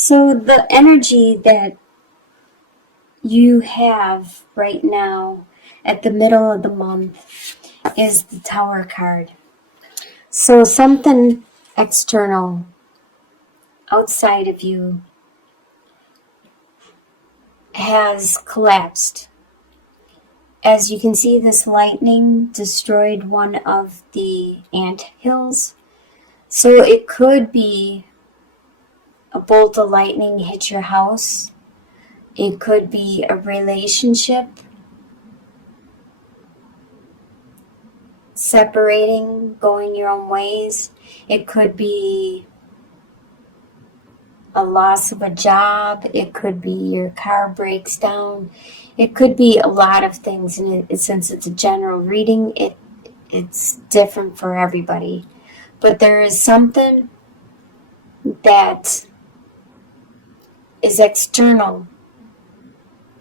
So the energy that you have right now at the middle of the month is the Tower card. So something external outside of you has collapsed. As you can see, this lightning destroyed one of the ant hills. So it could be a bolt of lightning hit your house. It could be a relationship separating, going your own ways. It could be a loss of a job. It could be your car breaks down. It could be a lot of things. And since it's a general reading, it's different for everybody. But there is something that is external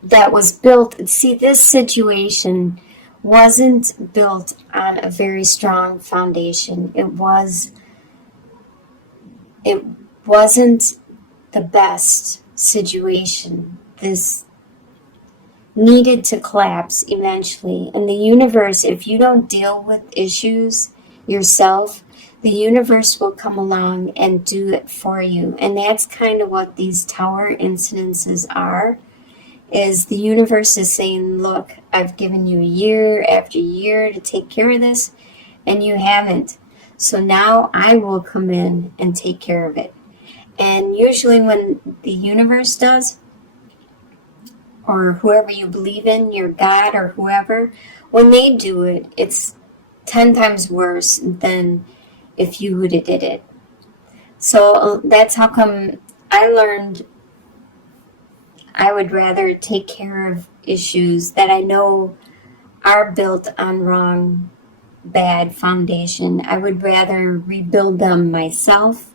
that was built. See, this situation wasn't built on a very strong foundation. It wasn't the best situation. This needed to collapse eventually. And the universe, if you don't deal with issues yourself, the universe will come along and do it for you. And that's kind of what these tower incidences are. Is the universe is saying, look, I've given you year after year to take care of this, and you haven't. So now I will come in and take care of it. And usually when the universe does, or whoever you believe in, your God or whoever, when they do it, it's 10 times worse than if you would have did it. So that's how come I learned I would rather take care of issues that I know are built on wrong, bad foundation. I would rather rebuild them myself.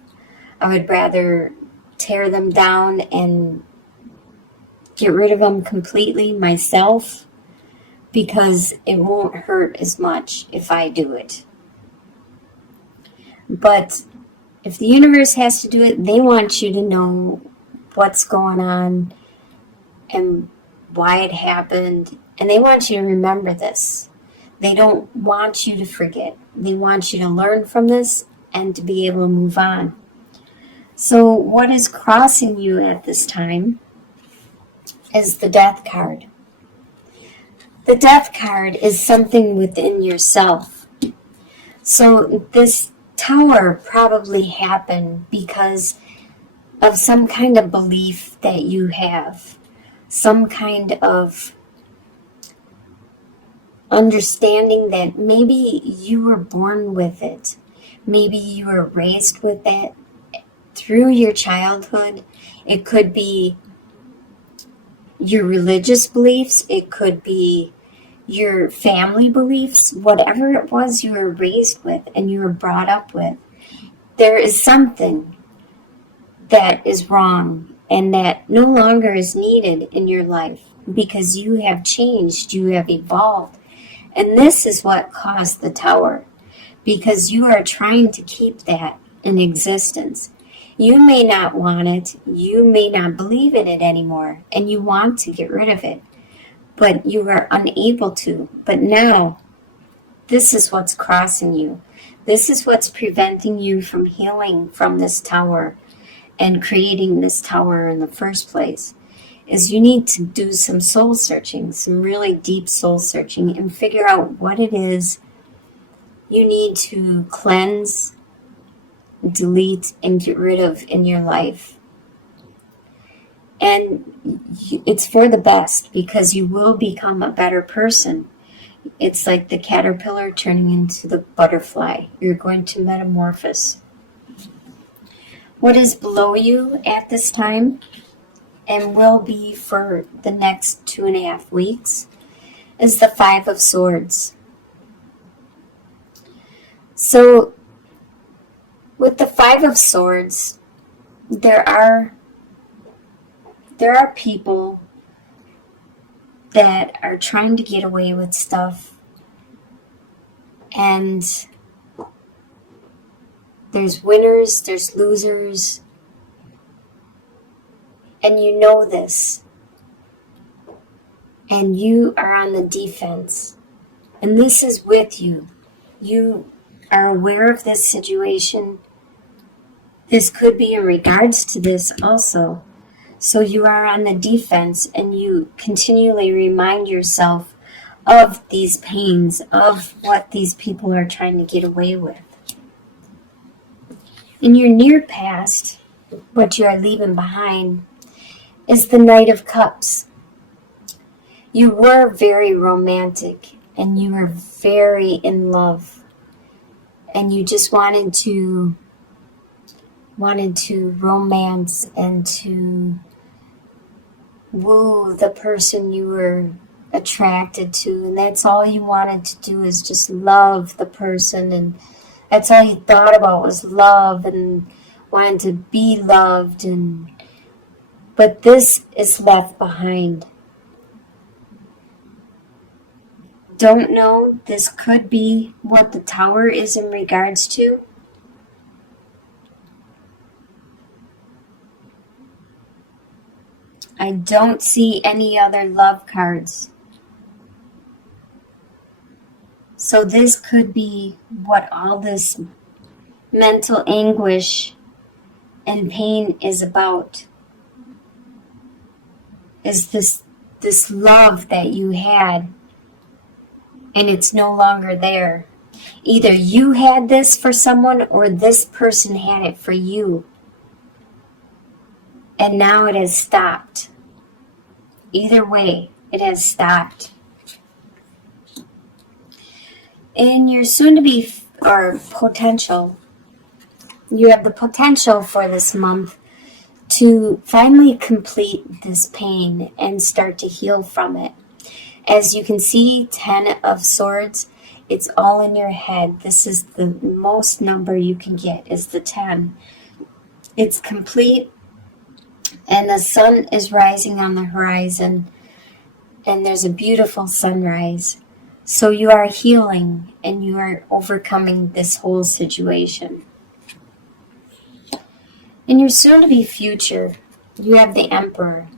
I would rather tear them down and get rid of them completely myself, because it won't hurt as much if I do it. But if the universe has to do it, they want you to know what's going on and why it happened, and they want you to remember this. They don't want you to forget. They want you to learn from this and to be able to move on. So what is crossing you at this time is the Death card. The Death card is something within yourself. So this tower probably happened because of some kind of belief that you have, some kind of understanding that maybe you were born with it, maybe you were raised with that through your childhood. It could be your religious beliefs, it could be your family beliefs, whatever it was you were raised with and you were brought up with. There is something that is wrong and that no longer is needed in your life because you have changed, you have evolved. And this is what caused the tower, because you are trying to keep that in existence. You may not want it, you may not believe in it anymore, and you want to get rid of it, but you are unable to. But now, this is what's crossing you. This is what's preventing you from healing from this tower and creating this tower in the first place. Is you need to do some soul searching, some really deep soul searching, and figure out what it is you need to cleanse, delete, and get rid of in your life. And it's for the best, because you will become a better person. It's like the caterpillar turning into the butterfly. You're going to metamorphose. What is below you at this time, and will be for the next 2.5 weeks, is the Five of Swords. So with the Five of Swords, there are people that are trying to get away with stuff, and there's winners, there's losers. And you know this. And you are on the defense. And this is with you. You are aware of this situation. This could be in regards to this also. So you are on the defense and you continually remind yourself of these pains, of what these people are trying to get away with. In your near past, what you are leaving behind is the Knight of Cups. You were very romantic and you were very in love and you just wanted to romance and to woo the person you were attracted to, and that's all you wanted to do is just love the person, and that's all you thought about was love and wanted to be loved. But this is left behind. Don't know, this could be what the Tower is in regards to. I don't see any other love cards. So this could be what all this mental anguish and pain is about. Is this love that you had and it's no longer there. Either you had this for someone or this person had it for you. And now it has stopped. Either way, it has stopped. In your soon-to-be or potential, you have the potential for this month to finally complete this pain and start to heal from it. As you can see, 10 of Swords, it's all in your head. This is the most number you can get, is the 10. It's complete, and the sun is rising on the horizon, and there's a beautiful sunrise. So you are healing, and you are overcoming this whole situation. In your soon-to-be future, you have the Emperor.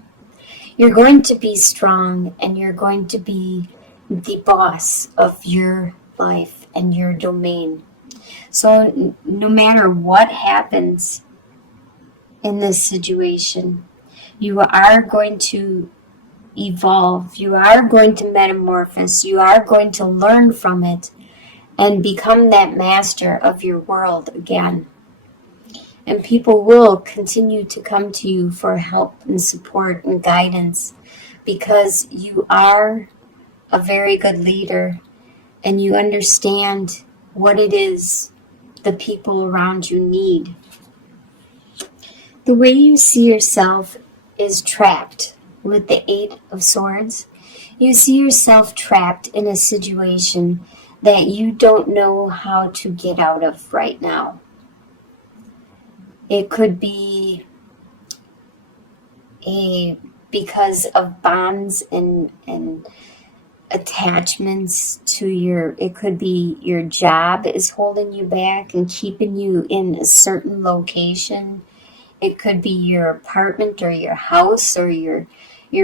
You're going to be strong, and you're going to be the boss of your life and your domain. So no matter what happens in this situation, you are going to evolve, you are going to metamorphose, you are going to learn from it and become that master of your world again. And people will continue to come to you for help and support and guidance because you are a very good leader and you understand what it is the people around you need. The way you see yourself is trapped with the 8 of Swords. You see yourself trapped in a situation that you don't know how to get out of right now. It could be because of bonds and attachments to it could be your job is holding you back and keeping you in a certain location. It could be your apartment or your house or your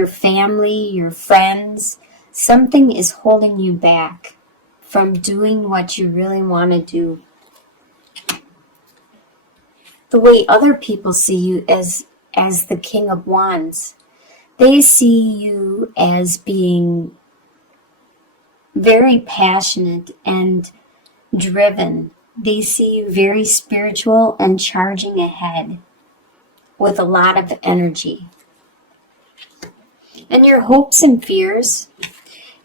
family, your friends. Something is holding you back from doing what you really want to do. The way other people see you as the King of Wands, they see you as being very passionate and driven. They see you very spiritual and charging ahead with a lot of energy. And your hopes and fears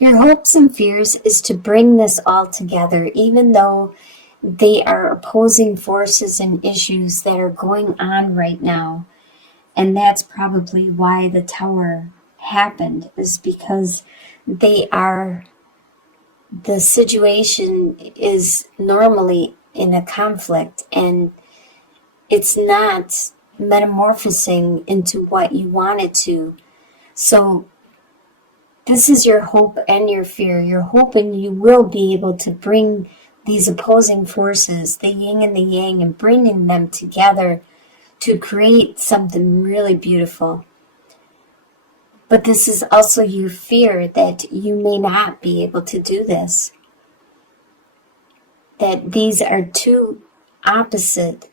is to bring this all together, even though they are opposing forces and issues that are going on right now. And that's probably why the Tower happened, is because the situation is normally in a conflict and it's not metamorphosing into what you want it to. So this is your hope and your fear. You're hoping you will be able to bring these opposing forces, the yin and the yang, and bringing them together to create something really beautiful. But this is also your fear that you may not be able to do this. That these are two opposite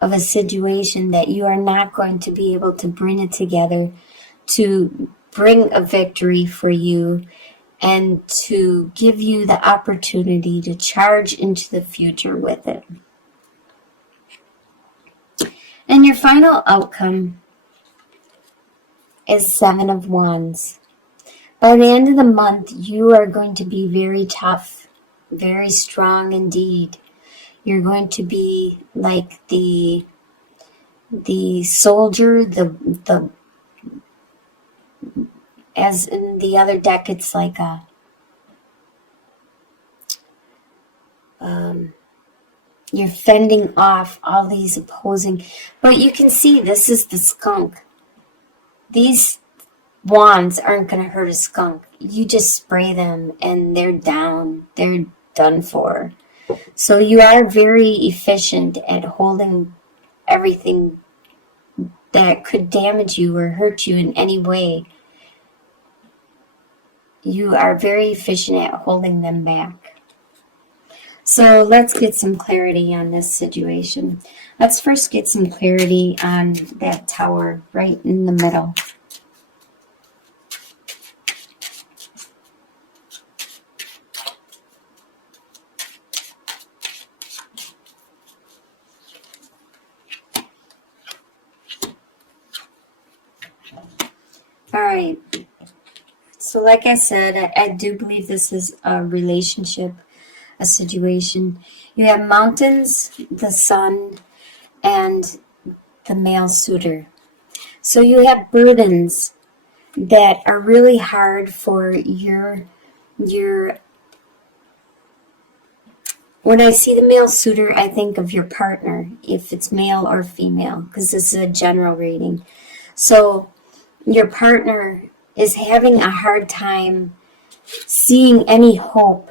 of a situation, that you are not going to be able to bring it together to bring a victory for you and to give you the opportunity to charge into the future with it. And your final outcome is Seven of Wands. By the end of the month, you are going to be very tough, very strong indeed. You're going to be like the soldier, the as in the other deck, it's like a you're fending off all these opposing, but you can see this is the skunk. These wands aren't going to hurt a skunk. You just spray them and they're down. They're done for. So you are very efficient at holding everything that could damage you or hurt you in any way. You are very efficient at holding them back. So let's get some clarity on this situation. Let's first get some clarity on that tower right in the middle. All right. So like I said, I do believe this is a relationship, a situation. You have mountains, the sun, and the male suitor. So you have burdens that are really hard for your when I see the male suitor, I think of your partner, if it's male or female, because this is a general reading. So your partner is having a hard time seeing any hope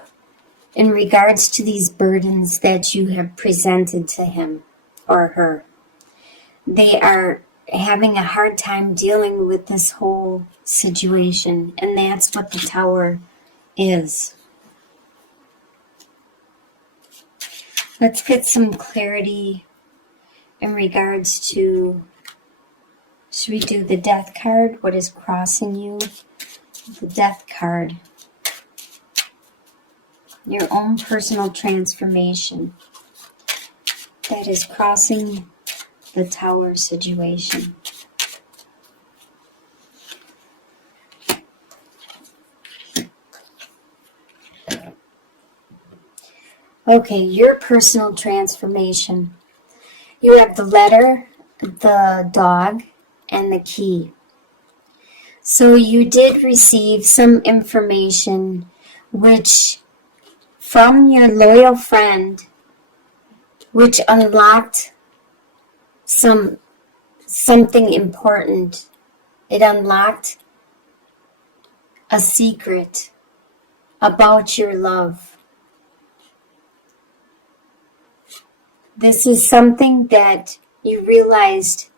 in regards to these burdens that you have presented to him or her. They are having a hard time dealing with this whole situation, and that's what the tower is. Let's get some clarity in regards to, should we do the death card? What is crossing you? The death card. Your own personal transformation that is crossing the tower situation. Okay, your personal transformation. You have the letter, the dog, and the key. So you did receive some information which from your loyal friend, which unlocked something important. It unlocked a secret about your love. This is something that you realized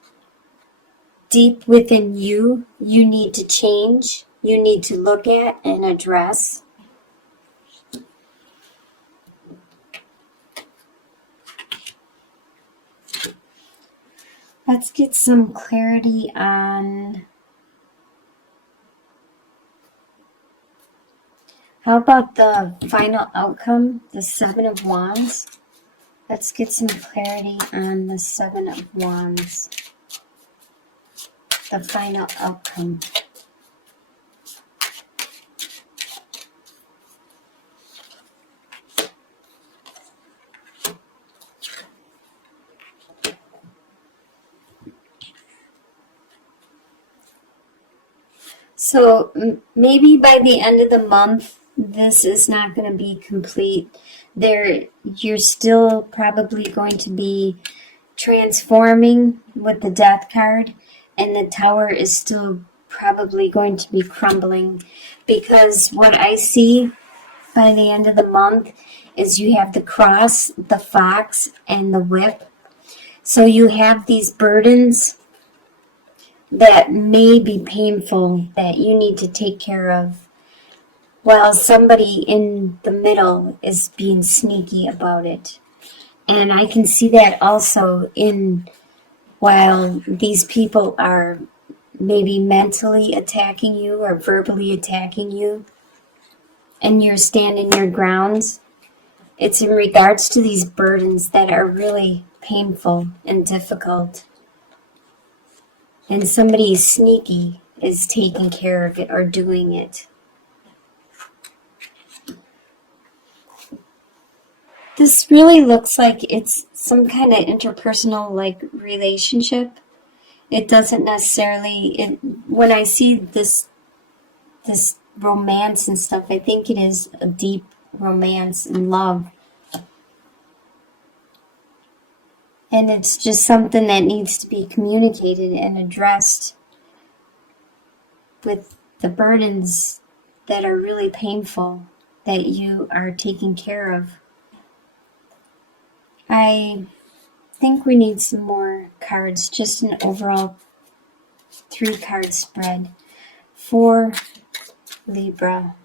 deep within you need to change, you need to look at and address. Let's get some clarity on, how about the final outcome, the Seven of Wands? Let's get some clarity on the Seven of Wands, the final outcome. So maybe by the end of the month, this is not going to be complete. You're still probably going to be transforming with the death card, and the tower is still probably going to be crumbling, because what I see by the end of the month is you have the cross, the fox, and the whip. So you have these burdens that may be painful that you need to take care of, while somebody in the middle is being sneaky about it. And I can see that also in while these people are maybe mentally attacking you or verbally attacking you, and you're standing your grounds. It's in regards to these burdens that are really painful and difficult. And somebody sneaky is taking care of it or doing it. This really looks like it's some kind of interpersonal relationship. It doesn't necessarily when I see this romance and stuff, I think it is a deep romance and love. And it's just something that needs to be communicated and addressed with the burdens that are really painful that you are taking care of. I think we need some more cards, just an overall 3-card spread for Libra.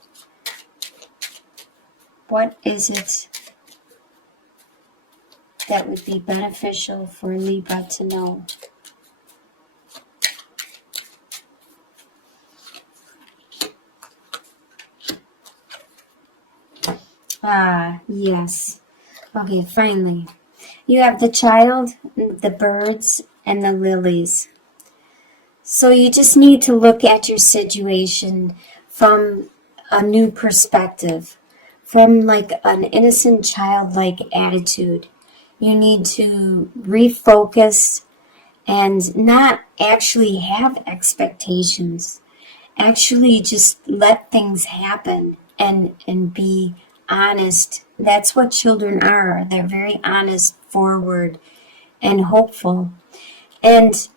What is it that would be beneficial for Libra to know? Ah, yes. Okay, finally. You have the child, the birds, and the lilies. So you just need to look at your situation from a new perspective, from like an innocent childlike attitude. You need to refocus and not actually have expectations. Actually just let things happen and be honest. That's what children are. They're very honest, forward, and hopeful. And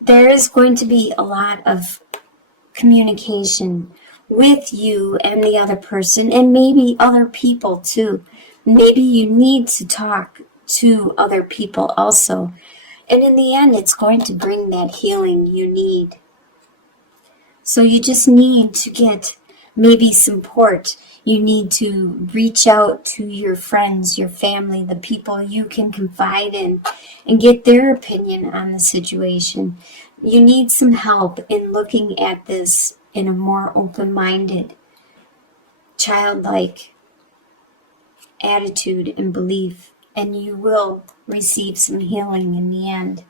there is going to be a lot of communication with you and the other person, and maybe other people too. Maybe you need to talk to other people also. And in the end, it's going to bring that healing you need. So you just need to get maybe support. You need to reach out to your friends, your family, the people you can confide in, and get their opinion on the situation. You need some help in looking at this in a more open-minded, childlike attitude and belief, and you will receive some healing in the end.